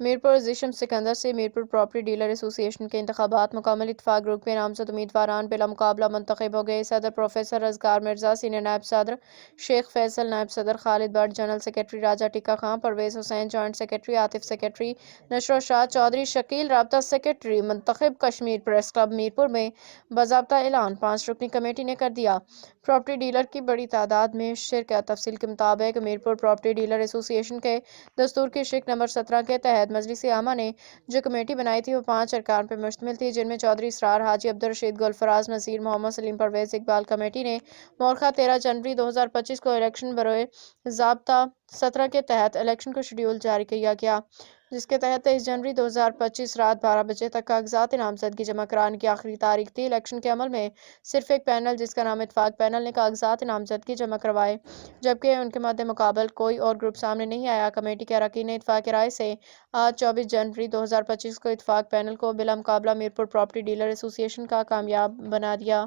میرپور عزیشم سکندر سے Mirpur property dealer ایسوسی ایشن کے انتخابات مکمل اتفاق گروپ کے نامزد امیدواران بلا مقابلہ منتخب ہو گئے۔ صدر پروفیسر رزگار مرزا، سینئر نائب صدر شیخ فیصل، نائب صدر Khalid Butt, general secretary Raja Tikka Khan, Pervez Hussain, joint secretary Atif, secretary Nusrat Shah Chaudhry Shakeel, رابطہ سیکرٹری منتخب کشمیر پریس کلب میرپور میں باضابطہ اعلان 5 رکنی کمیٹی نے کر دیا۔ پراپرٹی ڈیلر کی بڑی تعداد میں شرکت۔ تفصیل کے مطابق میرپور پراپرٹی ڈیلر ایسوسی ایشن کے دستور کی شق نمبر 17 کے تحت مجلس عامہ نے جو کمیٹی بنائی تھی وہ 5 ارکان پر مشتمل تھی، جن میں چودھری اسرار، حاجی عبدالرشید، گلفراز نذیر، محمد سلیم، پرویز اقبال۔ کمیٹی نے مورخہ 13 جنوری 2025 کو الیکشن بروئے ضابطہ 17 کے تحت الیکشن کو شیڈول جاری کیا گیا، جس کے تحت 23 جنوری 2025 رات 12 بجے تک کاغذات نامزدگی جمع کرانے کی آخری تاریخ تھی۔ الیکشن کے عمل میں صرف ایک پینل، جس کا نام اتفاق پینل، نے کاغذات نامزدگی جمع کروائے، جبکہ ان کے مد مقابل کوئی اور گروپ سامنے نہیں آیا۔ کمیٹی کے اراکین نے اتفاق رائے سے آج 24 جنوری 2025 کو اتفاق پینل کو بلا مقابلہ میرپور پراپرٹی ڈیلر ایسوسی ایشن کا کامیاب بنا دیا۔